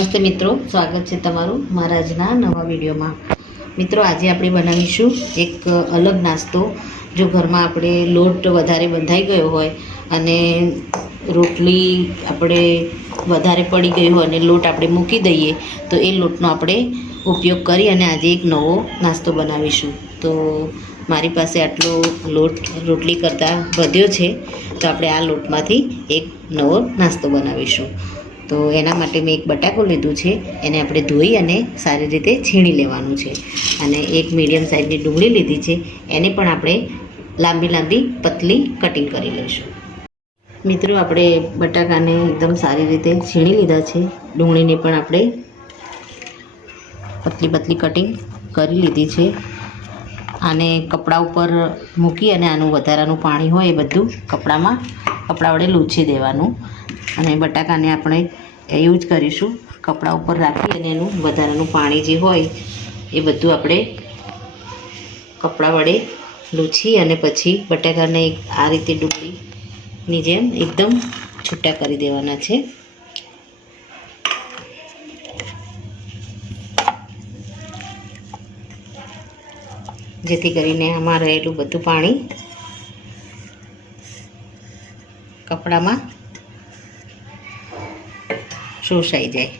નમસ્તે મિત્રો, સ્વાગત છે તમારું મારા આજના નવા વિડીયોમાં. મિત્રો, આજે આપણે બનાવીશું એક અલગ નાસ્તો. જો ઘરમાં આપણે લોટ વધારે બંધાઈ ગયો હોય અને રોટલી આપણે વધારે પડી ગઈ હોય અને લોટ આપણે મૂકી દઈએ, તો એ લોટનો આપણે ઉપયોગ કરી અને આજે એક નવો નાસ્તો બનાવીશું. તો મારી પાસે આટલો લોટ, રોટલી કરતાં વધ્યો છે, તો આપણે આ લોટમાંથી એક નવો નાસ્તો બનાવીશું. તો એના માટે મેં એક બટાકું લીધું છે. એને આપણે ધોઈ અને સારી રીતે છીણી લેવાનું છે. અને એક મીડિયમ સાઇઝની ડુંગળી લીધી છે. એને પણ આપણે લાંબી લાંબી પતલી કટિંગ કરી લઈશું. મિત્રો, આપણે બટાકાને એકદમ સારી રીતે છીણી લીધા છે. ડુંગળીને પણ આપણે પતલી પતલી કટિંગ કરી લીધી છે. આને કપડા ઉપર મૂકી અને આનું વધારાનું પાણી હોય એ બધું કપડામાં, કપડા વડે લૂછી દેવાનું. અને બટાકાને આપણે જ કરીશું, કપડા ઉપર રાખી અને એનું વધારાનું પાણી જે હોય એ બધું આપણે કપડા વડે લૂછી અને પછી બટાકાને આ રીતે ડુંગળીની જેમ એકદમ છૂટા કરી દેવાના છે. જેથી કરીને આમાં રહેલું બધું પાણી કપડામાં શોષાઈ જાય.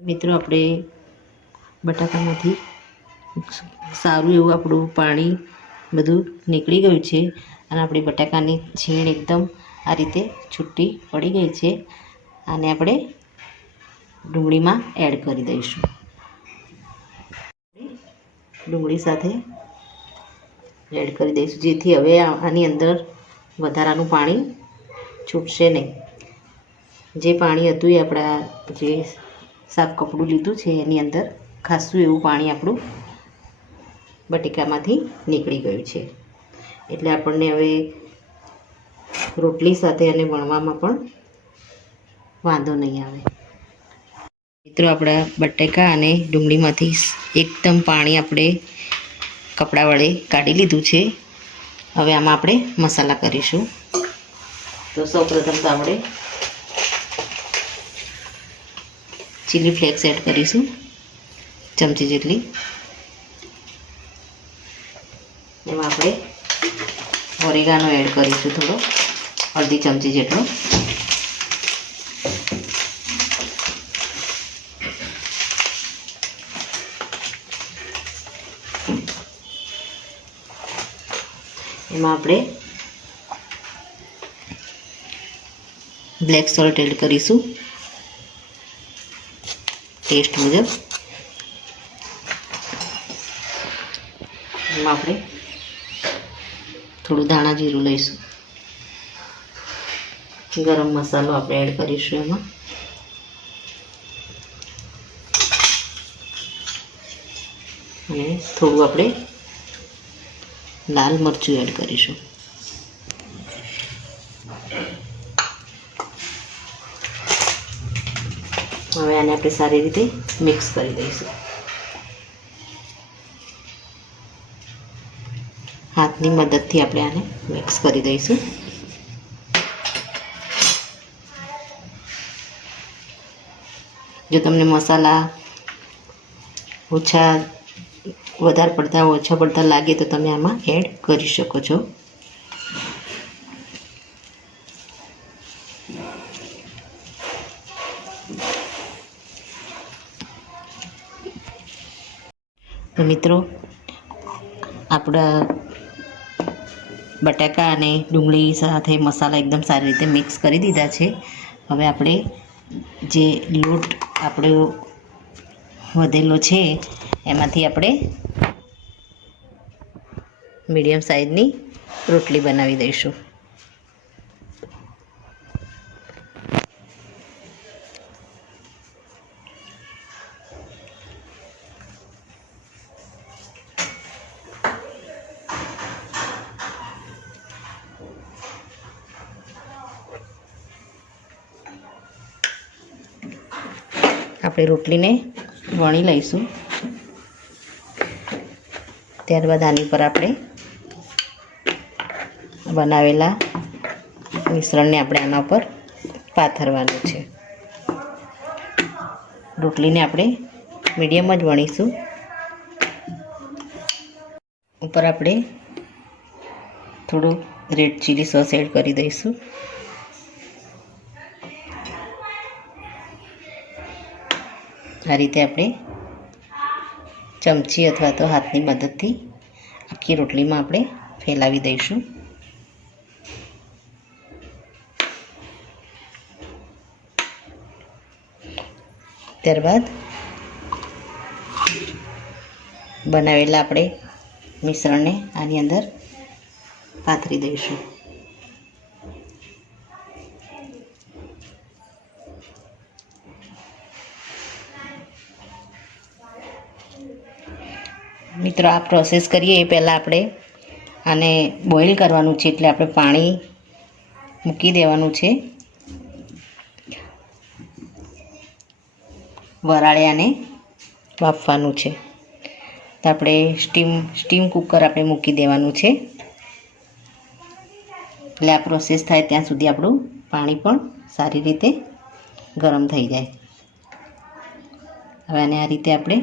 મિત્રો, આપણે બટાકામાંથી સારું એવું આપણું પાણી બધું નીકળી ગયું છે અને આપણી બટાકાની છીણ એકદમ આ રીતે છૂટી પડી ગઈ છે. આને આપણે ડુંગળીમાં એડ કરી દઈશું. ડુંગળી સાથે એડ કરી દઈશું. જેથી હવે આની અંદર વધારાનું પાણી છૂટશે નહીં. જે પાણી હતું એ આપણા જે સાફ કપડું લીધું છે એની અંદર ખાસું એવું પાણી આપણું બટેકામાંથી નીકળી ગયું છે. એટલે આપણને હવે રોટલી સાથે અને વણવામાં પણ વાંધો નહીં આવે. મિત્રો, આપણા બટેકા અને ડુંગળીમાંથી એકદમ પાણી આપણે કપડા વડે કાઢી લીધું છે. હવે આમાં આપણે મસાલા કરીશું. તો સૌપ્રથમ તો આપણે ચીલી ફ્લેક્સ એડ કરીશું, ચમચી જેટલી. એમાં આપણે ઓરેગાનો એડ કરીશું થોડો, અડધી ચમચી જેટલો. એમાં આપણે બ્લેક સોલ્ટ એડ કરીશું. ટેસ્ટ મુજબ. એમાં આપણે થોડું ધાણા જીરું લઈશું. ગરમ મસાલો આપણે એડ કરીશું એમાં. અને થોડું આપણે લાલ મરચું એડ કરીશું. હવે આને આપણે સારી રીતે મિક્સ કરી દઈશું. હાથની મદદથી આપણે આને મિક્સ કરી દઈશું. જો તમને મસાલા ઓછા વધારે પડતા, ઓછા પડતા લાગે તો તમે આમાં એડ કરી શકો છો. મિત્રો, આપણા બટાકા અને ડુંગળી સાથે મસાલા એકદમ સારી રીતે મિક્સ કરી દીધા છે. હવે આપણે જે લોટ આપણો વધેલો છે, એમાંથી આપણે મીડિયમ સાઇઝની રોટલી બનાવી દઈશું. આપણે રોટલીને વણી લઈશું. ત્યારબાદ આની પર આપણે બનાવેલા મિશ્રણને આપણે આના ઉપર પાથરવાનું છે. રોટલીને આપણે મીડિયમ જ વણીશું. ઉપર આપણે થોડું રેડ ચીલી સોસ એડ કરી દઈશું. આ રીતે આપણે ચમચી અથવા તો હાથની મદદથી આખી રોટલીમાં આપણે ફેલાવી દઈશું. ત્યારબાદ બનાવેલા આપણે મિશ્રણને આની અંદર પાથરી દઈશું. મિત્રો, આ પ્રોસેસ કરીએ એ પહેલાં આપણે આને બોઇલ કરવાનું છે એટલે આપણે પાણી મૂકી દેવાનું છે. વરાળે આને બાફવાનું છે. તો આપણે સ્ટીમ સ્ટીમ કુકર આપણે મૂકી દેવાનું છે. એટલે આ પ્રોસેસ થાય ત્યાં સુધી આપણું પાણી પણ સારી રીતે ગરમ થઈ જાય. હવે આને આ રીતે આપણે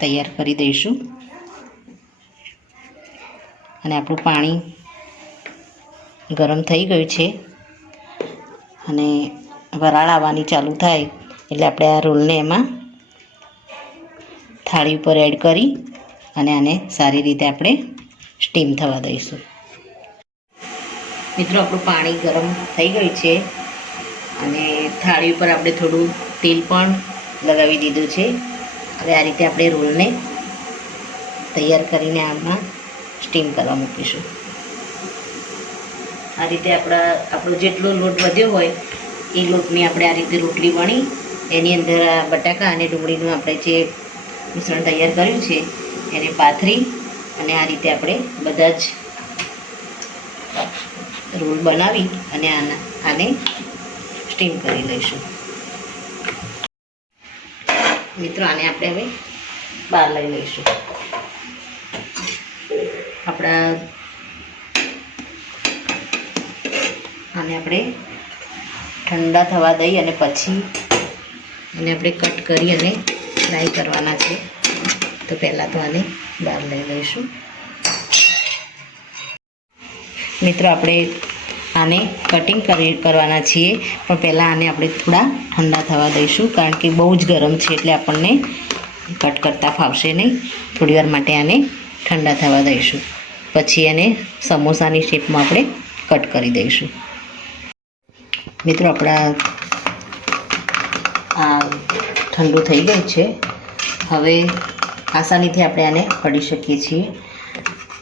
તૈયાર કરી દઈશું. અને આપણું પાણી ગરમ થઈ ગયું છે. અને વરાળ આવવાની ચાલુ થાય. એટલે આપણે આ રોલને એમાં થાળી ઉપર એડ કરી અને આને સારી રીતે આપણે સ્ટીમ થવા દઈશું. મિત્રો, આપણું પાણી ગરમ થઈ ગયું છે અને થાળી ઉપર આપણે થોડું તેલ પણ લગાવી દીધું છે. હવે આ રીતે આપણે રોલને તૈયાર કરીને આમાં સ્ટીમ કરવા મૂકીશું. આ રીતે આપણા આપણો જેટલો લોટ વધ્યો હોય એ લોટની આપણે આ રીતે રોટલી વણી, એની અંદર આ બટાકા અને ડુંગળીનું આપણે જે મિશ્રણ તૈયાર કર્યું છે, એને પાથરી અને આ રીતે આપણે બધા જ રોલ બનાવી અને આના, આને સ્ટીમ કરી લઈશું. મિત્રો, આને આપણે હવે બહાર લઈ લઈશું. આપણા, આને આપણે ઠંડા થવા દઈ અને પછી એને આપણે કટ કરી અને ફ્રાય કરવાના છે. તો પહેલાં તો આને બહાર લઈ લઈશું. મિત્રો, આપણે આને કટિંગ કરી કરવાના છીએ, પણ પહેલાં આને આપણે થોડા ઠંડા થવા દઈશું, કારણ કે બહુ જ ગરમ છે એટલે આપણને કટ કરતાં ફાવશે નહીં. થોડીવાર માટે આને ઠંડા થવા દઈશું. પછી એને સમોસાની શેપમાં આપણે કટ કરી દઈશું. મિત્રો, આપણા આ ઠંડુ થઈ ગયું છે. હવે આસાનીથી આપણે આને પડી શકીએ છીએ.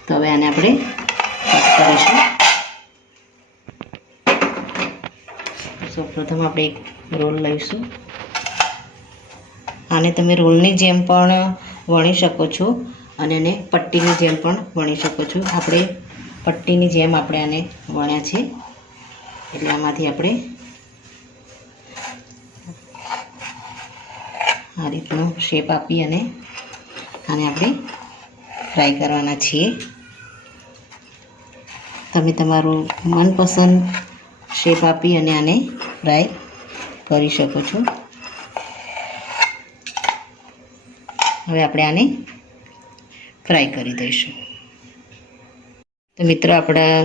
તો હવે આને આપણે કરીશું. સૌપ્રથમ આપણે એક રોલ લઈશું. આને તમે રોલની જેમ પણ વણી શકો છો અને એને પટ્ટીની જેમ પણ વણી શકો છો. આપણે પટ્ટીની જેમ આપણે આને વણ્યા છે એટલે આમાંથી આપણે આ રીતનો શેપ આપી અને આને આપણે ફ્રાય કરવાના છીએ. તમે તમારું મનપસંદ શેપ આપી અને આને ફ્રાય કરી શકો છો. હવે આપણે આને ફ્રાય કરી દઈશું. તો મિત્રો, આપણા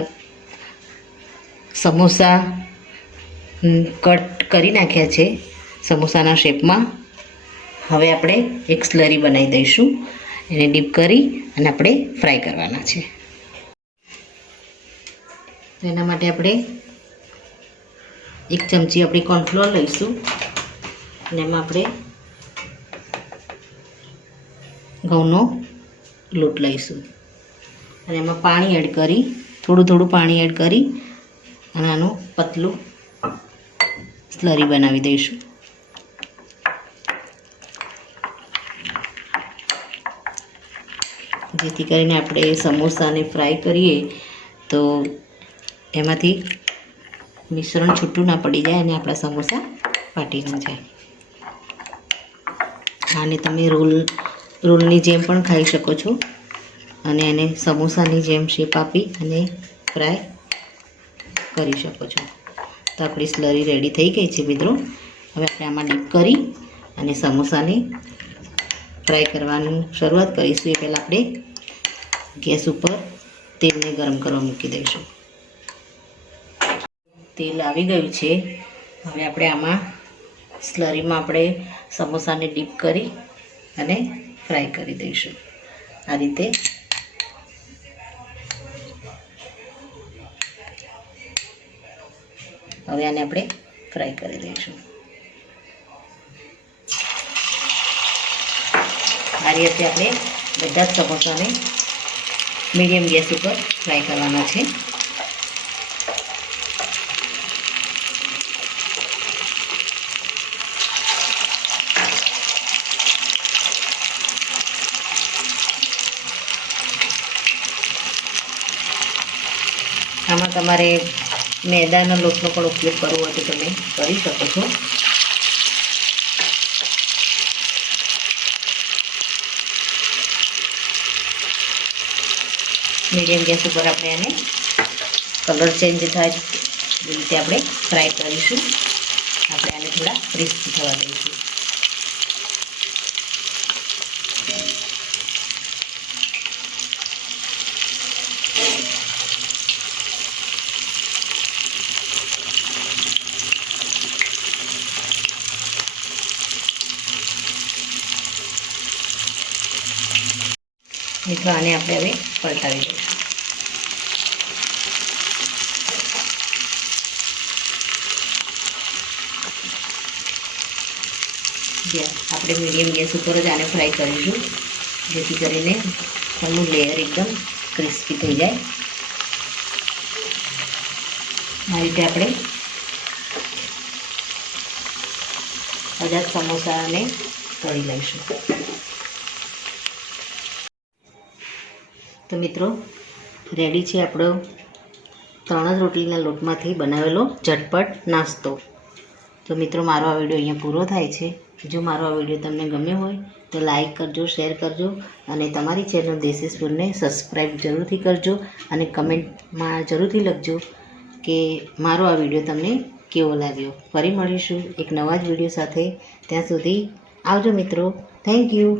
સમોસા કટ કરી નાખ્યા છે સમોસાના શેપમાં. હવે આપણે એક સ્લરી બનાવી દઈશું. એને ડીપ કરી અને આપણે ફ્રાય કરવાના છે. એના માટે આપણે એક ચમચી આપણી કોર્નફ્લોર લઈશું. અને એમાં આપણે ઘઉંનો લોટ લઈશું. અને એમાં પાણી એડ કરી, થોડું થોડું પાણી એડ કરી અને આનું પતલું સ્લરી બનાવી દઈશું. જેથી કરીને આપણે સમોસાને ફ્રાય કરીએ તો એમાંથી મિશ્રણ છૂટું ના પડી જાય અને આપણા સમોસા ફાટી ન જાય. આને તમે રોલ, રોલની જેમ પણ ખાઈ શકો છો. અને એને સમોસાની જેમ શેપ આપી અને ફ્રાય કરી શકો છો. તો આપણી સ્લરી રેડી થઈ ગઈ છે મિત્રો. હવે આપણે આમાં ડીપ કરી અને સમોસાને ફ્રાય કરવાની શરૂઆત કરીશું. એ પહેલાં આપણે ગેસ ઉપર તેલને ગરમ કરવા મૂકી દઈશું. તેલ આવી ગયું છે. હવે આપણે આમાં સ્લરીમાં આપણે સમોસાને ડીપ કરી અને ફ્રાય કરી દઈશું. આ રીતે હવે આને આપણે ફ્રાય કરી દઈશું આ રીતે આપણે બધા જ સમોસાને મીડિયમ ગેસ ઉપર ફ્રાય કરવાના છે. આમાં તમારે મેદાના લોટનો પણ ઉપયોગ કરવો હોય તો તમે કરી શકો છો. મીડિયમ ગેસ ઉપર આપણે એને કલર ચેન્જ થાય એ રીતે આપણે ફ્રાય કરીશું. આપણે આને થોડા ક્રિસ્પી થવા દઈશું. મિત્રો, આને આપણે હવે પલટાવી દઈશું. આપણે મીડિયમ ગેસ ઉપર જ આને ફ્રાય કરીશું, જેથી કરીને એનું લેયર એકદમ ક્રિસ્પી થઈ જાય. આ રીતે આપણે બધા સમોસાને તળી લઈશું. તો મિત્રો રેડી છે આપણો ત્રણ જ રોટલીના લોટમાંથી બનાવેલો ઝટપટ નાસ્તો. તો મિત્રો, મારો આ વીડિયો અહીંયા પૂરો થાય છે. જો મારો આ વીડિયો તમને ગમ્યો હોય, તો લાઈક કરજો શેર કરજો અને તમારી ચેનલ દેશી સ્પૂનને સબસ્ક્રાઈબ જરૂરથી કરજો અને કમેન્ટમાં જરૂરથી લખજો કે મારો આ વીડિયો તમને કેવો લાગ્યો. ફરી મળીશું એક નવા જ વીડિયો સાથે. ત્યાં સુધી આવજો મિત્રો. Thank you